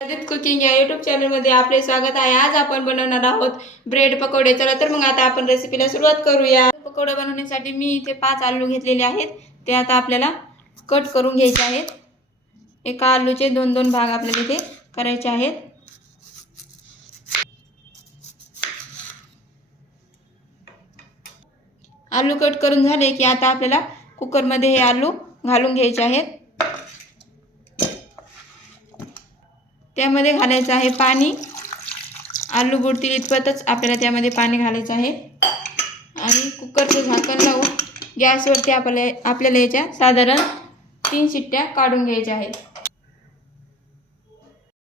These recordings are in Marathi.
आदित कुकिंग या यूट्यूब चॅनलमध्ये आपले स्वागत आहे। आज आपण बनवणार आहोत ब्रेड पकोडे। चला तर मग आता आपण रेसिपीला सुरुवात करूया। पकोडे बनवण्यासाठी मी इथे 5 आलू घेतलेले आहेत। ते आता आपल्याला कट करून घ्यायचे आहेत। एका आलूचे 2-2 भाग आपल्याला इथे करायचे आहेत। आलू कट करून झाले की आता आपल्याला कुकर मध्ये हे आलू घालून घ्यायचे आहेत। त्यामध्ये घालायचं आहे पाणी। आलू बुडतील इतपतच आपल्याला त्यामध्ये पाणी घालायचं आहे आणि कुकरचं झाकण लावून गॅसवरती आपल्याला याच्या साधारण 3 शिट्ट्या काढून घ्यायच्या आहेत।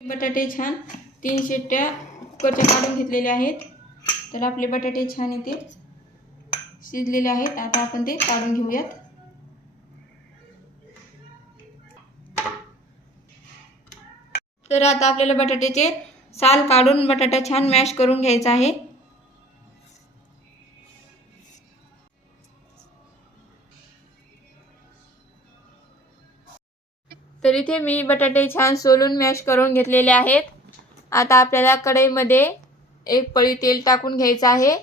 बटाटे छान 3 शिट्ट्या कुकरच्या काढून घेतलेले आहेत। तर आपले बटाटे छान इथे शिजलेले आहेत। आता आपण ते काढून घेऊयात। तर आता आपल्याला बटाट्याचे साल काढून बटाटा छान मॅश करून घ्यायचा आहे। तर इथे मी बटाटे छान सोलून मॅश करून घेतलेले आहेत। आता आपल्याला कढईमध्ये 1 पळी तेल टाकून घ्यायचं आहे।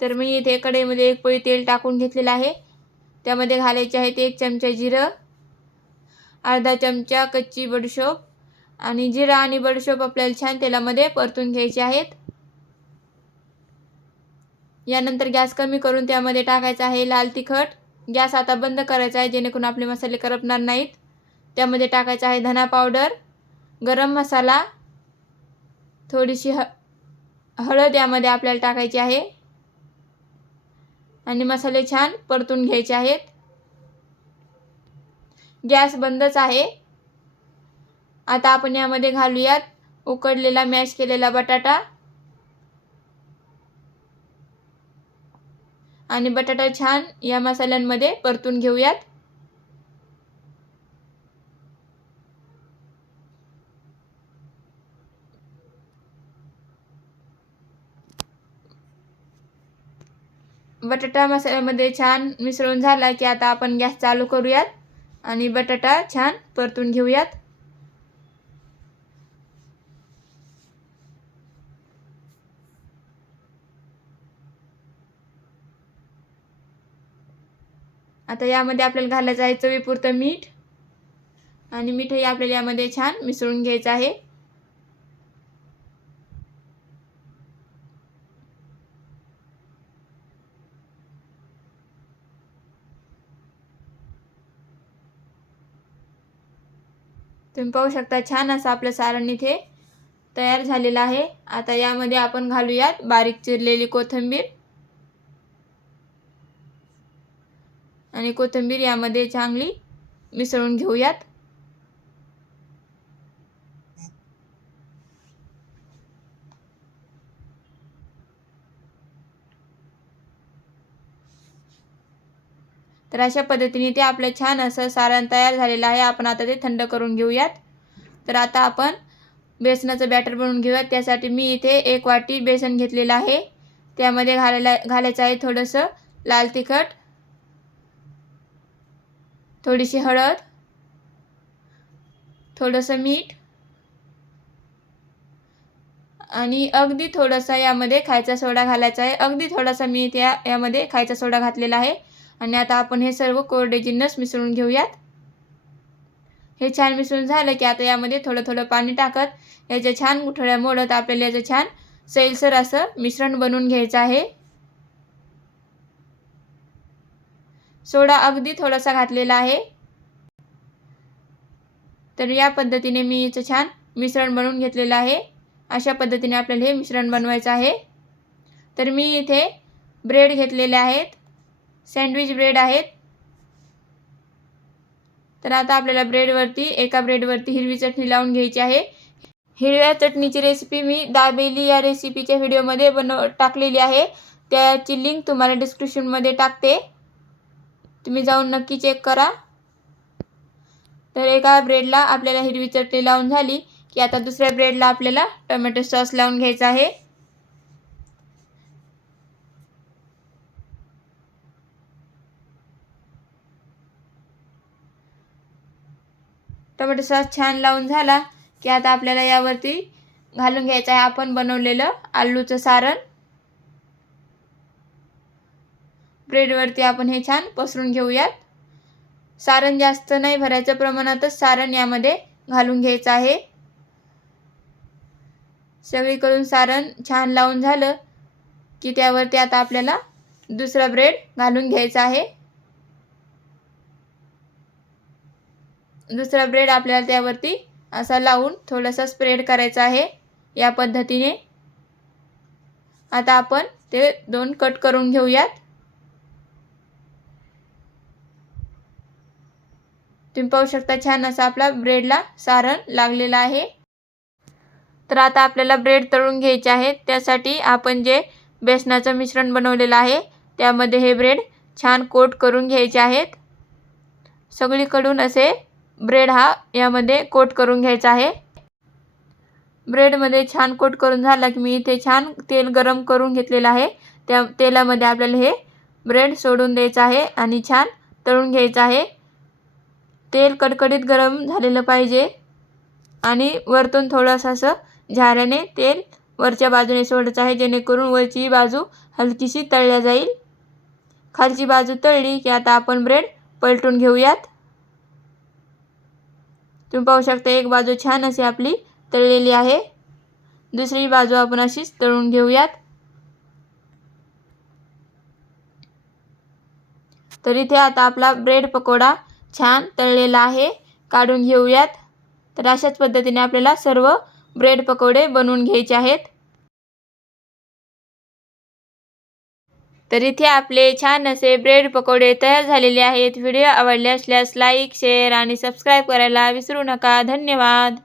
तर मी इथे कढईमध्ये 1 पळी तेल टाकून घेतलेलं आहे। त्यामध्ये घालायचे आहेत 1 चमचा जिरं, अर्धा चमचा कच्ची बडीशोप आणि जिरा आणि बडीशोप आपल्याला छान तेलामध्ये परतून घ्यायचे आहेत। यानंतर गॅस कमी करून त्यामध्ये टाकायचा आहे लाल तिखट। गॅस आता बंद करायचा आहे जेणेकरून आपले मसाले करपणार नाहीत। त्यामध्ये टाकायचा आहे धना पावडर, गरम मसाला, थोडीशी हळद यामध्ये आपल्याला टाकायची आहे आणि मसाले छान परतून घ्यायचे आहेत। गॅस बंदच आहे। आता आपण यामध्ये घालूयात उकडलेला मॅश केलेला बटाटा आणि बटाटा छान या मसाल्यांमध्ये परतून घेऊयात। बटाटा मसाल्यामध्ये छान मिसळून झाला की आता आपण गॅस चालू करूयात आणि बटाटा छान परतून घेऊयात। आता यामध्ये आपल्याला घालायचं आहे चवीपुरतं मीठ आणि मीठही आपल्याला यामध्ये छान मिसळून घ्यायचं आहे। तुम्ही पाहू शकता छान असं आपलं सारण इथे तयार झालेलं आहे। आता यामध्ये आपण घालूयात बारीक चिरलेली कोथिंबीर आणि कोथिंबीर यामध्ये चांगली मिसळून घेऊयात। तर अशा पद्धतीने ते आपलं छान असं सारण तयार झालेलं आहे। आपण आता ते थंड करून घेऊयात। तर आता आपण बेसनाचं बॅटर बनवून घेऊयात। त्यासाठी मी इथे 1 वाटी बेसन घेतलेलं आहे। त्यामध्ये घालायचं आहे थोडंसं लाल तिखट, थोडीशी हळद, थोडंसं मीठ आणि अगदी थोडासा यामध्ये खायचा सोडा घालायचा आहे। अगदी थोडासा मी इथे यामध्ये खायचा सोडा घातलेला आहे आणि आता आपण हे सर्व कोरडे जिन्नस मिसळून घेऊयात। हे छान मिसळून झालं की आता यामध्ये थोडं पाणी टाकत याच्या छान गुठळ्या मोडत आपल्याला याचं छान सैलसर असं मिश्रण बनवून घ्यायचं आहे। सोडा अगदी थोडासा घातलेला आहे। तर या पद्धतीने मी याचं छान मिश्रण बनवून घेतलेलं आहे। अशा पद्धतीने आपल्याला हे मिश्रण बनवायचं आहे। तर मी इथे ब्रेड घेतलेले आहेत, सँडविच ब्रेड आहेत। तर आता आपल्याला एका ब्रेडवरती हिरवी चटणी लावून घ्यायची आहे। हिरव्या चटणीची रेसिपी मी दाबेली या रेसिपीच्या व्हिडिओमध्ये टाकलेली आहे। त्याची लिंक तुम्हाला डिस्क्रिप्शनमध्ये टाकते, तुम्ही जाऊन नक्की चेक करा। तर एका ब्रेडला आपल्याला हिरवी चटणी लावून झाली की आता दुसऱ्या ब्रेडला आपल्याला टोमॅटो सॉस लावून घ्यायचा आहे। टोमॅटो सॉस छान लावून झाला की आता आपल्याला यावरती घालून घ्यायचं आहे आपण बनवलेलं आलूचं सारण. ब्रेडवरती आपण हे छान पसरून घेऊयात. सारण जास्त नाही भरायचं, प्रमाणातच सारण यामध्ये घालून घ्यायचं आहे. सगळीकडून सारण छान लावून झालं की त्यावरती आता आपल्याला दुसरा ब्रेड घालून घ्यायचा आहे. दुसरा ब्रेड आपल्याला त्यावरती असा लावून थोडासा स्प्रेड करायचा आहे या पद्धतीने. आता आपण ते 2 कट करून घेऊयात. तुम्ही पाहू शकता छान असं आपला ब्रेडला सारण लागलेलं आहे. तर आता आपल्याला ब्रेड तळून घ्यायचे आहेत. त्यासाठी आपण जे बेसनाचं मिश्रण बनवलेलं आहे त्यामध्ये हे ब्रेड छान कोट करून घ्यायचे आहेत. सगळीकडून असे ब्रेड हा यामध्ये कोट करून घ्यायचा आहे. ब्रेडमध्ये छान कोट करून झाला की मी इथे छान तेल गरम करून घेतलेलं आहे. त्या तेलामध्ये आपल्याला हे ब्रेड सोडून द्यायचं आहे आणि छान तळून घ्यायचं आहे. तेल कडकडीत गरम झालेलं पाहिजे आणि वरतून थोडंसं असं झाऱ्याने तेल वरच्या बाजूने सोडायचं आहे, जेणेकरून वरची बाजू हलकीशी तळल्या जाईल. खालची बाजू तळली की आता आपण ब्रेड पलटून घेऊयात. तुम्ही पाहू शकता एक बाजू छान अशी आपली तळलेली आहे. दुसरी बाजू आपण अशीच तळून घेऊयात. तर इथे आता आपला ब्रेड पकोडा छान तळलेला आहे. काढून घेऊयात. तर अशाच पद्धतीने आपल्याला सर्व ब्रेड पकोडे बनवून घ्यायचे आहेत. तर इथे आपले छान असे ब्रेड पकोडे तयार झालेले आहेत. व्हिडिओ आवडले असल्यास लाईक, शेअर आणि सबस्क्राईब करायला विसरू नका. धन्यवाद.